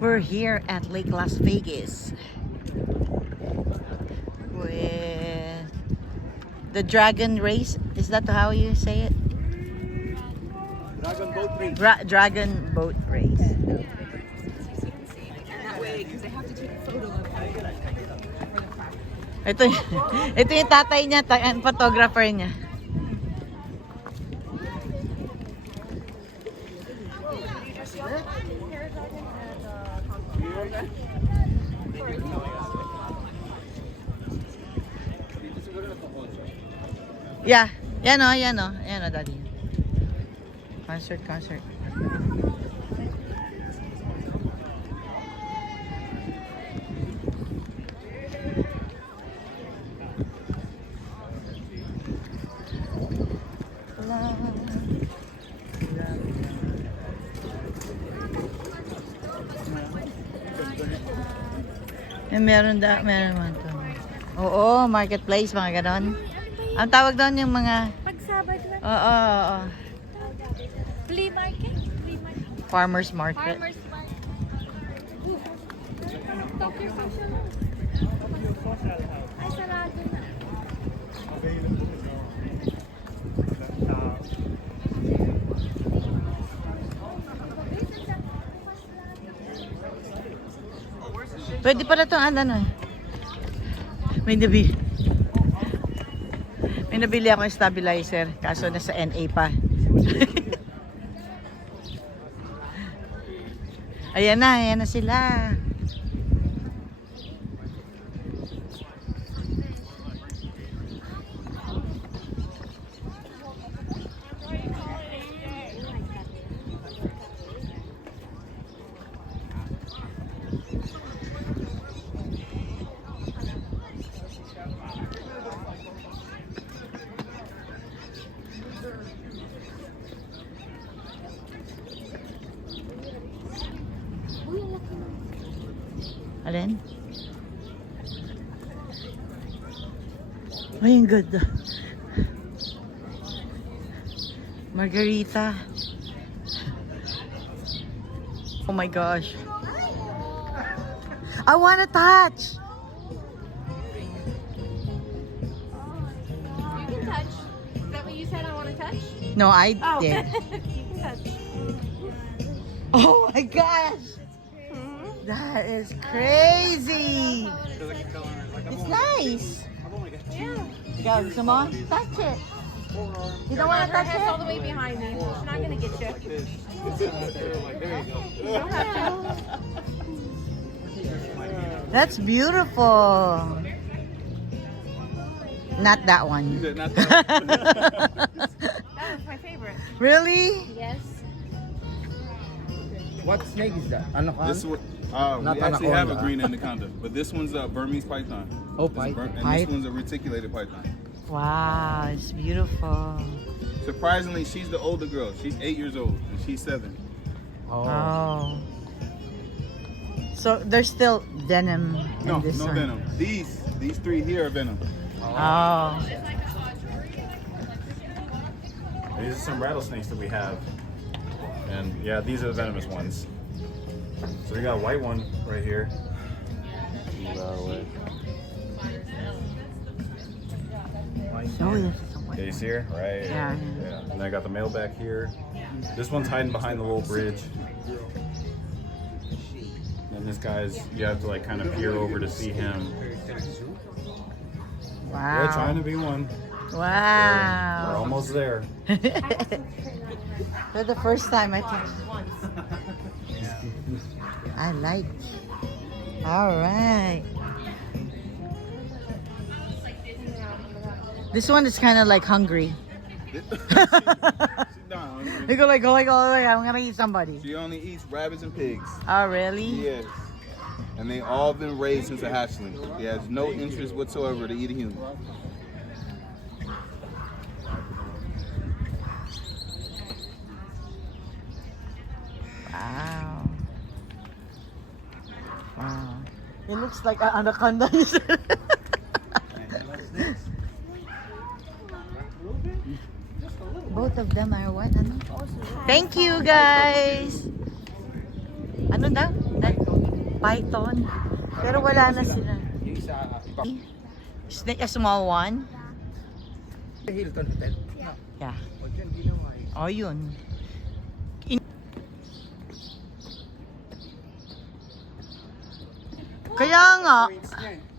We're here at Lake Las Vegas with the Dragon Race. Is that how you say it? Dragon boat race. Dragon Boat Race. That way, because I have to take a photo of it. Ito yung tatay niya, photographer niya. Yeah, yan o, daddy. Concert. Meron man to. Oo, marketplace, mga ganon. Ang tawag doon yung mga... Pagsabay lang. Oo. Flea market? Farmers market. Farmers market. Tokyo Social. Ay, sarado na. Pwede pala itong ano eh. May nabili akong stabilizer. Kaso nasa NA pa. Ayan na sila. Alin? Ay, ang ganda. Margarita. Oh my gosh. I want to touch. You can touch. Is that what you said I want to touch? No, I Oh. did. You can touch. Oh my gosh. That is crazy. It's nice. Yeah. Ikaw, gusto mo? Touch it. You don't want to touch Her head's all it? the way behind me. She's not gonna get you. That's beautiful. Not that one. That was my favorite. Really? Yes. What snake is that? Anaconda? This one, Not we actually have a anaconda. green anaconda, but this one's a Burmese python. Oh, It's a python. And Python. this one's a reticulated python. Wow, it's beautiful. Surprisingly, she's the older girl. She's 8 years old, and she's 7. Oh. Oh. So there's still venom No, in this no one. venom. These 3 here are venom. Oh. These are some rattlesnakes that we have. And yeah, these are the venomous ones. So we got a white one right here. Oh, yes. It's a Yeah, white you see her? Right. Yeah. Yeah. And I got the male back here. This one's hiding behind the little bridge. And this guy's, you have to like kind of peer over to see him. Wow. Yeah, trying to be one. We're Wow. almost there. For the first time I think. I like. All right. This one is kind of like hungry. She's not hungry. They go like, oh, I'm gonna eat somebody. She only eats rabbits and pigs. Oh, really? Yes. And they all been raised since a hatchling. He has no interest whatsoever to eat a human. Wow. looks like an anaconda. Both of them are what? Ano? Thank you, guys! Ano daw? Python. Pero wala na sila. Yung isa, iba. Snake, a small one? Hilton Hotel. Yeah. O dyan, ginawa eh. Oh, yun. Kaya nga, Points niya eh.